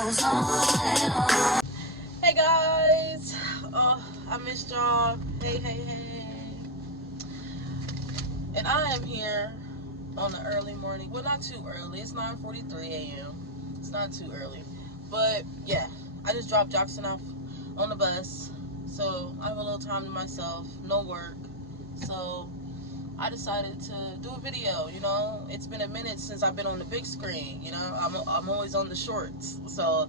Hey guys, I missed y'all. Hey. And I am here on the early morning. Well, not too early. It's 9:43 a.m. It's not too early. But yeah, I just dropped Jackson off on the bus. So I have a little time to myself, no work. So I decided to do a video. It's been a minute since I've been on the big screen. I'm always on the shorts. So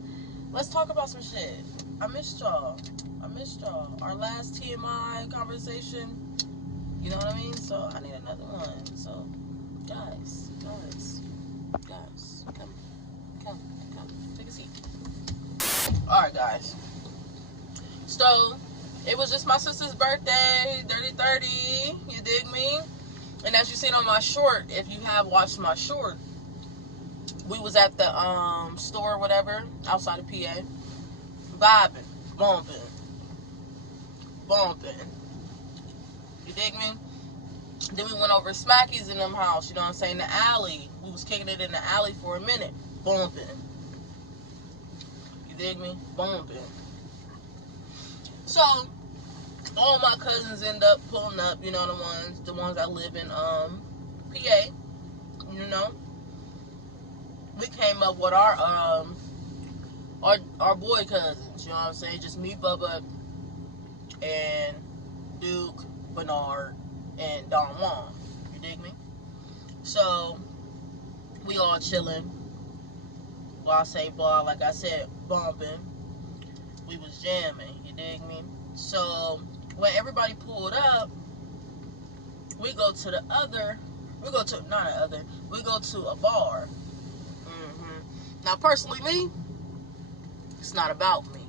let's talk about some shit. I missed y'all. Our last TMI conversation, you know what I mean? So I need another one. So guys, come, take a seat. Alright guys. So it was just my sister's birthday, 30, you dig me? And as you seen on my short, if you have watched my short, we was at the store, whatever, outside of PA, vibing, bumping. You dig me? Then we went over to Smacky's in them house, you know what I'm saying, the alley. We was kicking it in the alley for a minute, bumping. You dig me? Bumping. So all my cousins end up pulling up, the ones that live in PA, We came up with our boy cousins, you know what I'm saying? Just me, Bubba, and Duke, Bernard, and Don Juan. You dig me? So we all chilling. Like I said, bumping. We was jamming, you dig me? So when everybody pulled up, we go to a bar. Now personally me, it's not about me.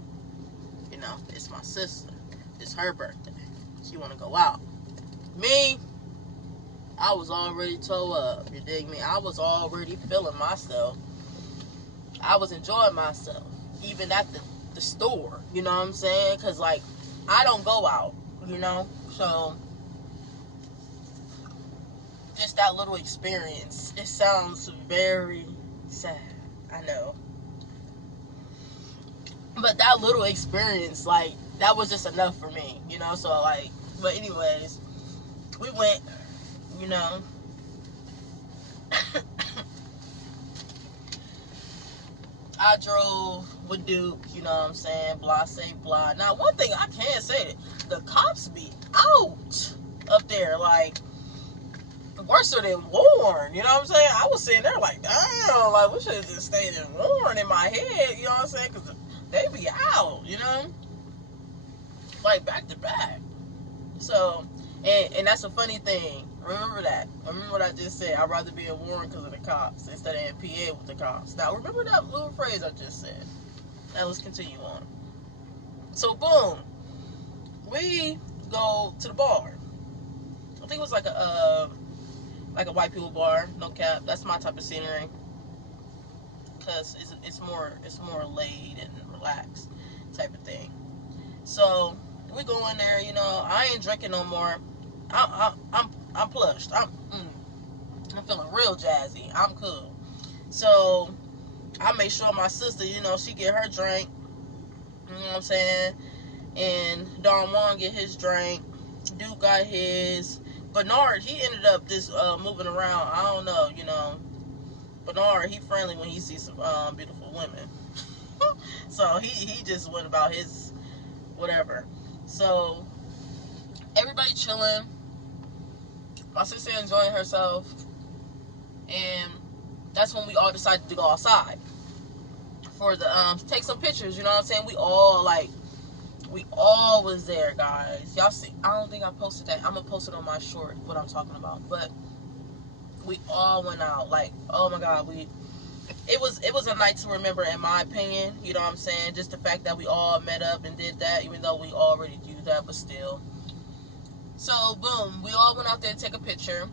It's my sister. It's her birthday. She wanna go out. Me, I was already towed up, you dig me? I was already feeling myself. I was enjoying myself, even at the store, you know what I'm saying? Because, I don't go out, So, just that little experience, it sounds very sad, I know. But that little experience, that was just enough for me, So, but anyways, we went, I drove with Duke, you know what I'm saying, blah, say blah. Now, one thing I can say, the cops be out up there, worse than Warren, you know what I'm saying? I was sitting there damn, we should have just stayed in Warren in my head, you know what I'm saying? Because they be out, back to back. So, and that's a funny thing. Remember that. Remember what I just said. I'd rather be in Warren because of the cops instead of in PA with the cops. Now, remember that little phrase I just said. Now, let's continue on. So, boom. We go to the bar. I think it was like a white people bar. No cap. That's my type of scenery. Because it's more laid and relaxed type of thing. So, we go in there, I ain't drinking no more. I'm plushed. I'm feeling real jazzy. I'm cool. So I make sure my sister, she get her drink. You know what I'm saying? And Don Juan get his drink. Duke got his. Bernard, he ended up just moving around. I don't know, Bernard, he friendly when he sees some beautiful women. So he just went about his whatever. So everybody chilling. My sister enjoying herself, and that's when we all decided to go outside for the take some pictures. You know what I'm saying? We all was there, guys. Y'all see? I don't think I posted that. I'm gonna post it on my short what I'm talking about. But we all went out. Oh my God, it was a night to remember, in my opinion. You know what I'm saying? Just the fact that we all met up and did that, even though we already do that, but still. So, boom, we all went out there to take a picture,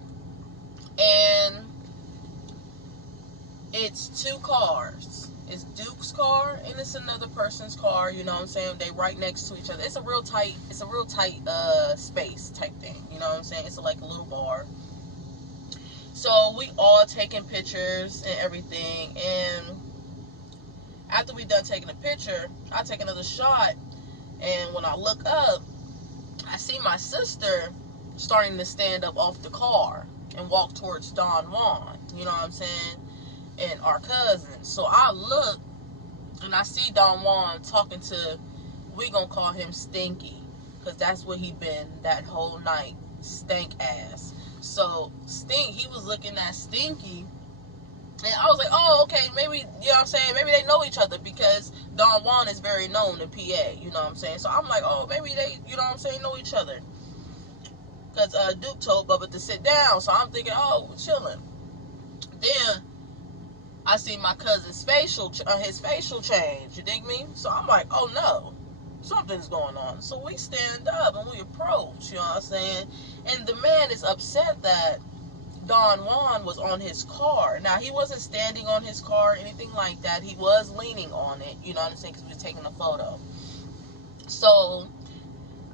and it's two cars. It's Duke's car, and it's another person's car, you know what I'm saying? They right next to each other. It's a real tight space type thing, you know what I'm saying? It's like a little bar. So, we all taking pictures and everything, and After we done taking a picture, I take another shot, and when I look up, I see my sister starting to stand up off the car and walk towards Don Juan, you know what I'm saying, and our cousin. So I look, and I see Don Juan talking to, we gonna call him Stinky, because that's what he been that whole night, stank ass. So he was looking at Stinky, and I was like, oh, okay, maybe, you know what I'm saying, maybe they know each other, because Don Juan is very known in PA, you know what I'm saying. So I'm like, oh, maybe they, you know what I'm saying, know each other, because Duke told Bubba to sit down. So I'm thinking, oh, we're chilling. Then I see my cousin's his facial change, you dig me? So I'm like, oh no, something's going on. So we stand up and we approach, you know what I'm saying? And the man is upset that Don Juan was on his car. Now, he wasn't standing on his car or anything like that. He was leaning on it, you know what I'm saying, because we were taking a photo. So,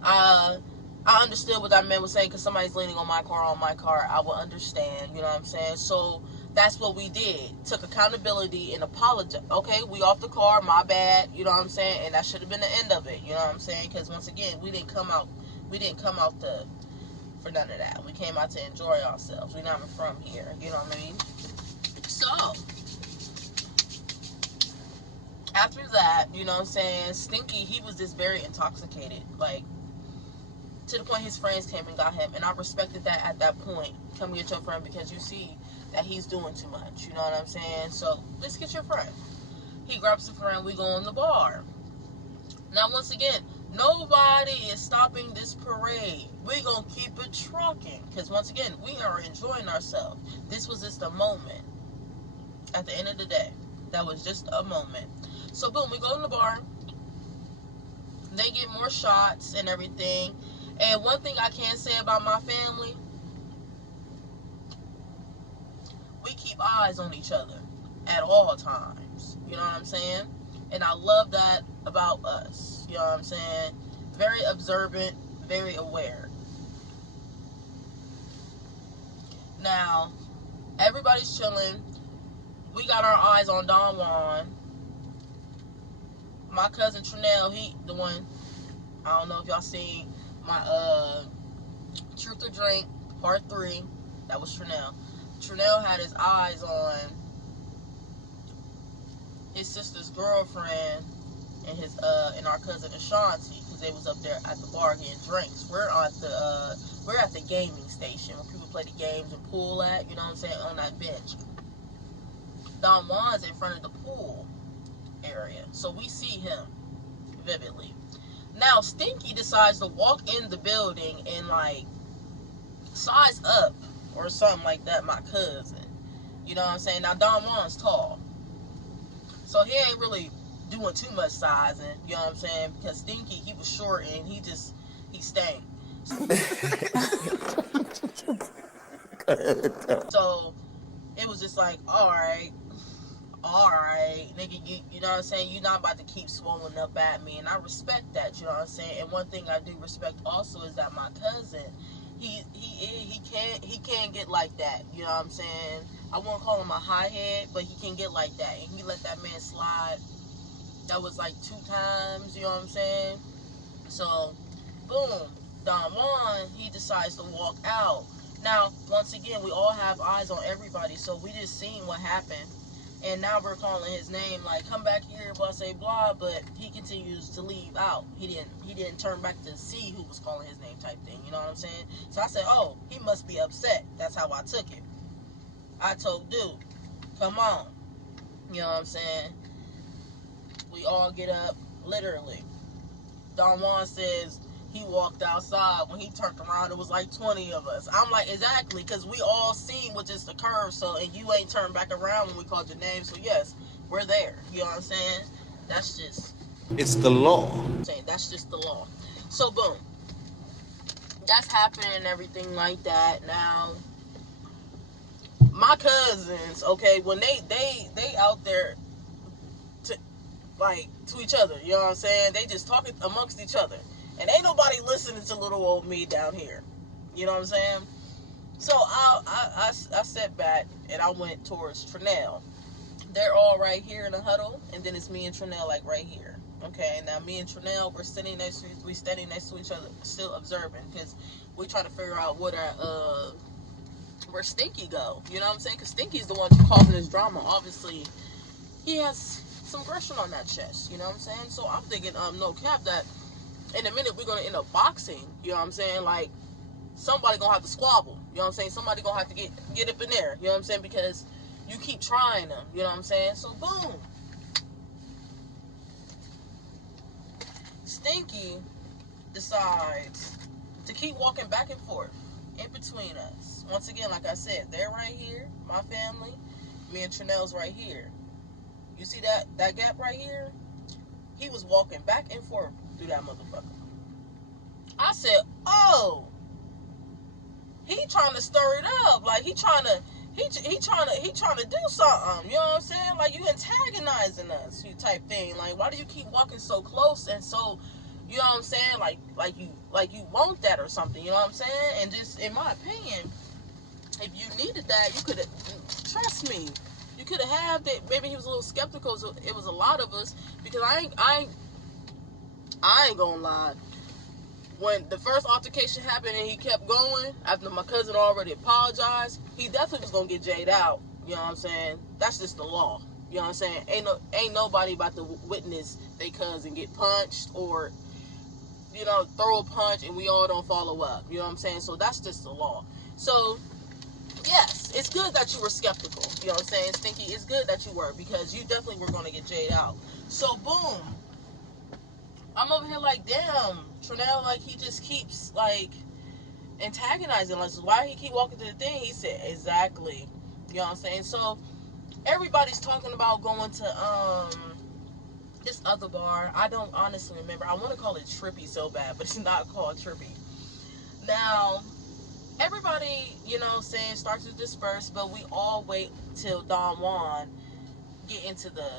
I understood what that man was saying, because somebody's leaning on my car, I will understand, you know what I'm saying? So, that's what we did. Took accountability and apologized. Okay, we off the car, my bad, you know what I'm saying? And that should have been the end of it, you know what I'm saying? Because once again, we didn't come out for none of that. We came out to enjoy ourselves. We're not from here, you know what I mean? So, after that, you know what I'm saying, Stinky, he was just very intoxicated, like, to the point his friends came and got him, and I respected that at that point. Come get your friend, because you see that he's doing too much, you know what I'm saying? So, let's get your friend. He grabs a friend, we go in the bar. Now, once again, nobody is stopping this parade. We're going to keep it trucking, because once again, we are enjoying ourselves. This was just a moment. At the end of the day, that was just a moment. So, boom, we go in the bar. They get more shots and everything. And one thing I can say about my family, we keep eyes on each other at all times. You know what I'm saying? And I love that about us. You know what I'm saying? Very observant, very aware. Now, everybody's chilling. We got our eyes on Don Juan. My cousin Trinell, he the one, I don't know if y'all seen my Truth or Drink Part 3. That was Trinell. Trinell had his eyes on his sister's girlfriend and and our cousin Ashanti, because they was up there at the bar getting drinks. We're at the gaming station where people play the games and pool at, you know what I'm saying, on that bench. Don Juan's in front of the pool area, so we see him vividly. Now Stinky decides to walk in the building and like size up or something like that my cousin, you know what I'm saying. Now Don Juan's tall, so he ain't really doing too much sizing, you know what I'm saying, because Stinky, he was short and he stank. So it was just like, alright, nigga, you know what I'm saying, you're not about to keep swollen up at me, and I respect that, you know what I'm saying. And one thing I do respect also is that my cousin, he can get like that, you know what I'm saying. I won't call him a high head, but he can get like that, and he let that man slide. That was like 2 times, you know what I'm saying. So, boom, Don Juan, he decides to walk out. Now, once again, we all have eyes on everybody, so we just seen what happened. And now we're calling his name, like, come back here, blah, say blah, but he continues to leave out. He didn't turn back to see who was calling his name type thing, you know what I'm saying? So I said, oh, he must be upset. That's how I took it. I told Dude, come on. You know what I'm saying? We all get up, literally. Don Juan says he walked outside. When he turned around, it was like 20 of us. I'm like, exactly, because we all seen what just occurred, so, and you ain't turned back around when we called your name, so yes, we're there. You know what I'm saying? That's just... It's the law. That's just the law. So, boom. That's happening and everything like that. Now, my cousins, okay, when they out there to each other, you know what I'm saying? They just talking amongst each other. And ain't nobody listening to little old me down here. You know what I'm saying? So I sat back and I went towards Trinell. they're all right here in the huddle, and then it's me and Trinell like right here. Okay, now me and Trinell, we're standing next to each other, still observing, because we trying to figure out what our where Stinky go. You know what I'm saying? Because Stinky's the one causing this drama. Obviously, he has some aggression on that chest. You know what I'm saying? So I'm thinking, no cap, that in a minute we're gonna end up boxing. You know what I'm saying? Like, somebody gonna have to squabble. You know what I'm saying? Somebody gonna have to get up in there. You know what I'm saying? Because you keep trying them. You know what I'm saying? So boom, Stinky decides to keep walking back and forth in between us. Once again, like I said, they're right here, my family. Me and Trinell's right here. You see that gap right here? He was walking back and forth through that motherfucker. I said, oh, he trying to stir it up. Like, he trying to do something. You know what I'm saying? Like, you antagonizing us, you type thing. Like, why do you keep walking so close and so, you know what I'm saying? Like you want that or something. You know what I'm saying? And just, in my opinion, if you needed that, you could have, trust me, you could have had that. Maybe he was a little skeptical. So it was a lot of us, because I ain't gonna lie. When the first altercation happened and he kept going, after my cousin already apologized, he definitely was gonna get Jade out. You know what I'm saying? That's just the law. You know what I'm saying? Ain't nobody about to witness their cousin get punched, or, you know, throw a punch and we all don't follow up. You know what I'm saying? So that's just the law. So yes, it's good that you were skeptical. You know what I'm saying, Stinky? It's good that you were, because you definitely were gonna get Jade out. So boom, I'm over here like, damn, Trinell, like, he just keeps, like, antagonizing us. Why he keep walking to the thing? He said, exactly. You know what I'm saying? So, everybody's talking about going to, this other bar. I don't honestly remember. I want to call it Trippy so bad, but it's not called Trippy. Now, everybody, you know what I'm saying, starts to disperse, but we all wait till Don Juan get into the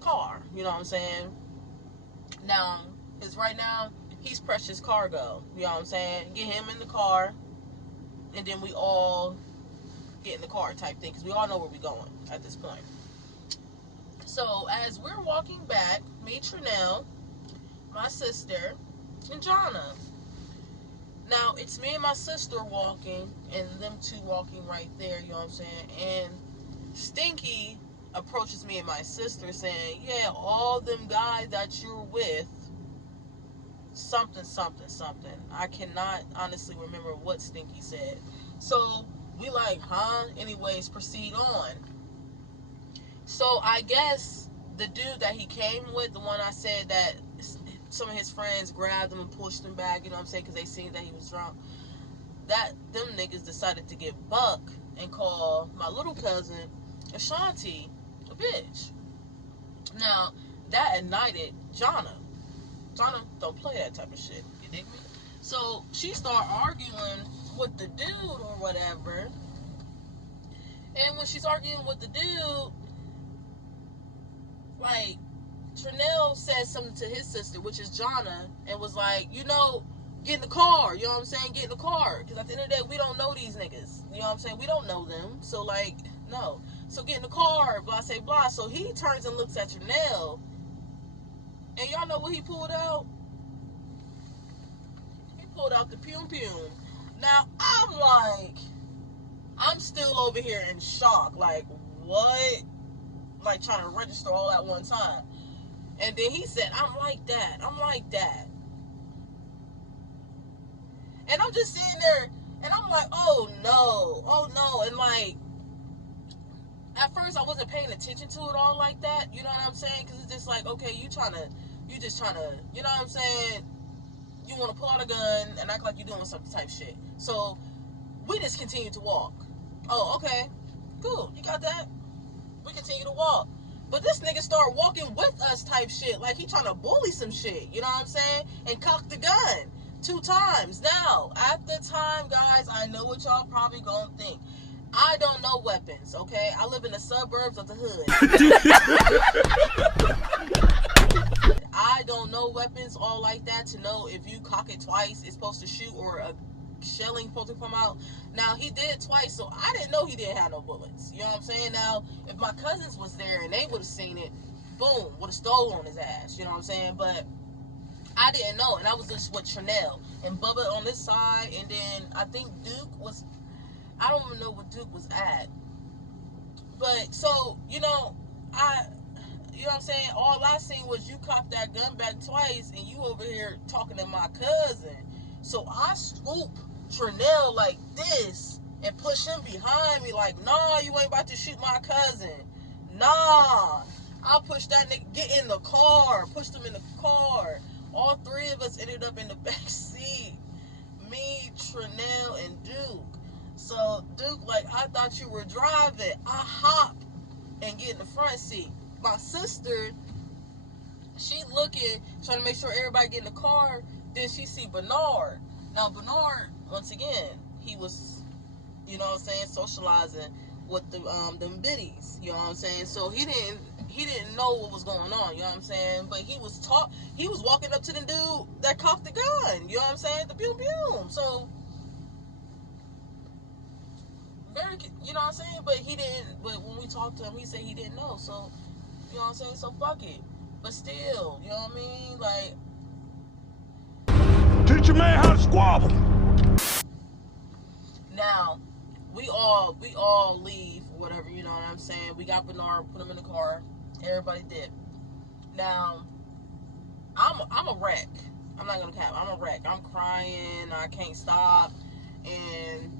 car. You know what I'm saying? Now, because right now, he's precious cargo. You know what I'm saying? Get him in the car, and then we all get in the car type thing, because we all know where we're going at this point. So, as we're walking back, me, Trinell, my sister, and Jonna. Now, it's me and my sister walking, and them two walking right there, you know what I'm saying? And Stinky approaches me and my sister saying, yeah, all them guys that you're with, something. I cannot honestly remember what Stinky said. So we like, huh? Anyways, proceed on. So I guess the dude that he came with, the one I said that some of his friends grabbed him and pushed him back, you know what I'm saying, because they seen that he was drunk, that them niggas decided to get buck and call my little cousin Ashanti a bitch. Now, that ignited Jonna. Jonna don't play that type of shit. You dig me? So she started arguing with the dude or whatever. And when she's arguing with the dude, like, Trinell said something to his sister, which is Jonna, and was like, you know, get in the car. You know what I'm saying? Get in the car. Because at the end of the day, we don't know these niggas. You know what I'm saying? We don't know them. So, like, no. So get in the car, blah, say, blah. So he turns and looks at Trinell. And y'all know what he pulled out? He pulled out the pum-pum. Now, I'm still over here in shock. Like, what? Like, trying to register all at one time. And then he said, I'm like that. And I'm just sitting there, and I'm like, oh no. And like, at first I wasn't paying attention to it all like that. You know what I'm saying? Because it's just like, okay, you just trying to, you know what I'm saying? You want to pull out a gun and act like you're doing some type shit. So we just continue to walk. Oh, okay. Cool. You got that? We continue to walk. But this nigga started walking with us type shit. Like, he trying to bully some shit. You know what I'm saying? And cocked the gun 2 times. Now, at the time, guys, I know what y'all probably gonna think. I don't know weapons, okay? I live in the suburbs of the hood. I don't know weapons all like that to know if you cock it twice, it's supposed to shoot, or shelling supposed to come out. Now, he did twice, so I didn't know he didn't have no bullets. You know what I'm saying? Now, if my cousins was there and they would have seen it, boom, would have stole on his ass. You know what I'm saying? But I didn't know, and I was just with Trinell and Bubba on this side, and then I think Duke was, I don't even know what Duke was at. But, so, you know what I'm saying? All I seen was you cocked that gun back twice, and you over here talking to my cousin. So I scoop Trinell like this and push him behind me like, nah, you ain't about to shoot my cousin. Nah. I pushed that nigga, get in the car, pushed him in the car. All three of us ended up in the back seat. Me, Trinell, and Duke. So Duke, like, I thought you were driving. I hop and get in the front seat. My sister, she looking, trying to make sure everybody get in the car. Then she see Bernard. Now Bernard, once again, he was, you know what I'm saying, socializing with the them biddies. You know what I'm saying? So he didn't know what was going on. You know what I'm saying? But he was walking up to the dude that cocked the gun. You know what I'm saying? The pew pew. So very, you know what I'm saying? But he didn't. But when we talked to him, he said he didn't know. So you know what I'm saying? So fuck it. But still, you know what I mean? Like, teach a man how to squabble. now, we all leave, whatever, you know what I'm saying? We got Bernard, put him in the car. Everybody did. Now, I'm a wreck. I'm not gonna cap. I'm a wreck. I'm crying. I can't stop. And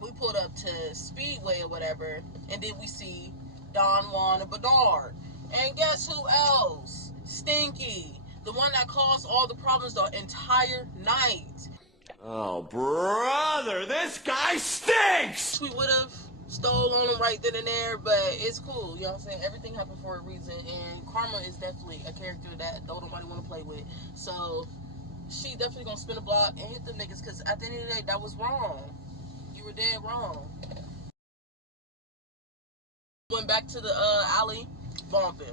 we pulled up to Speedway or whatever, and then we see Don Juan and Bernard. And guess who else? Stinky. The one that caused all the problems the entire night. Oh, brother, this guy stinks! We would have stole on him right then and there, but it's cool. You know what I'm saying? Everything happened for a reason, and Karma is definitely a character that don't nobody want to play with. So she definitely gonna spin a block and hit them niggas, because at the end of the day, that was wrong. You were dead wrong. Went back to the alley, bumping.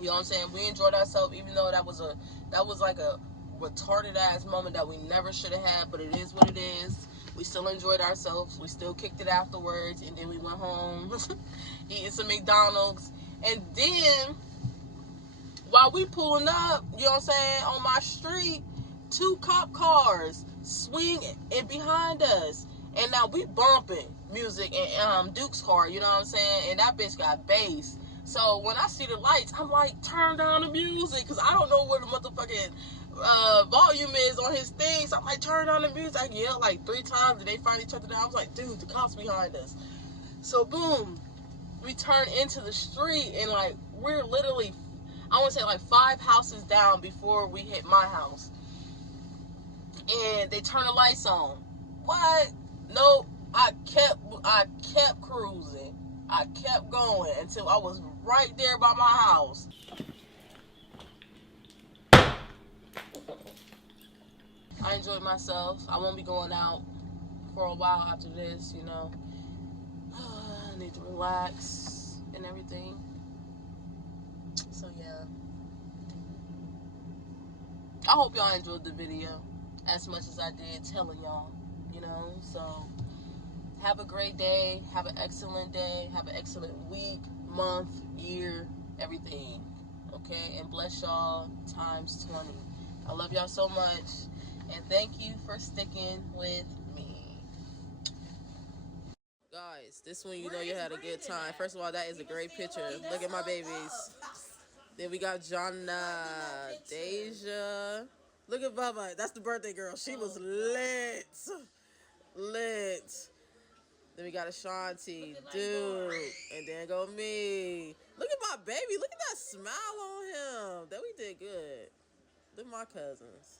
You know what I'm saying? We enjoyed ourselves, even though that was like a retarded ass moment that we never should have had, but it is what it is. We still enjoyed ourselves. We still kicked it afterwards, and then we went home eating some McDonald's. And then while we pulling up, you know what I'm saying, on my street, 2 cop cars swing in behind us. And now we bumping music in Duke's car, you know what I'm saying? And that bitch got bass. So when I see the lights, I'm like, turn down the music, because I don't know where the motherfucking volume is on his thing. So I'm like, turn down the music. I yelled like 3 times, and they finally turned it down. I was like, dude, the cops behind us. So boom, we turn into the street, and like, we're literally, I want to say like 5 houses down before we hit my house. And they turn the lights on. What? Nope. I kept cruising. I kept going until I was right there by my house. I enjoyed myself. I won't be going out for a while after this, you know. I need to relax and everything. So yeah. I hope y'all enjoyed the video as much as I did telling y'all, you know. So have a great day. Have an excellent day. Have an excellent week, month, year, everything. Okay? And bless y'all times 20. I love y'all so much. And thank you for sticking with me. Guys, this one you know you had a good time. First of all, that is a great picture. Look at my babies. Then we got Jonna, Deja. Look at Bubba. That's the birthday girl. She was lit. Lit. Then we got Ashanti, dude. And then go me. Look at my baby. Look at that smile on him. That we did good. They're my cousins.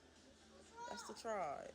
That's the tribe.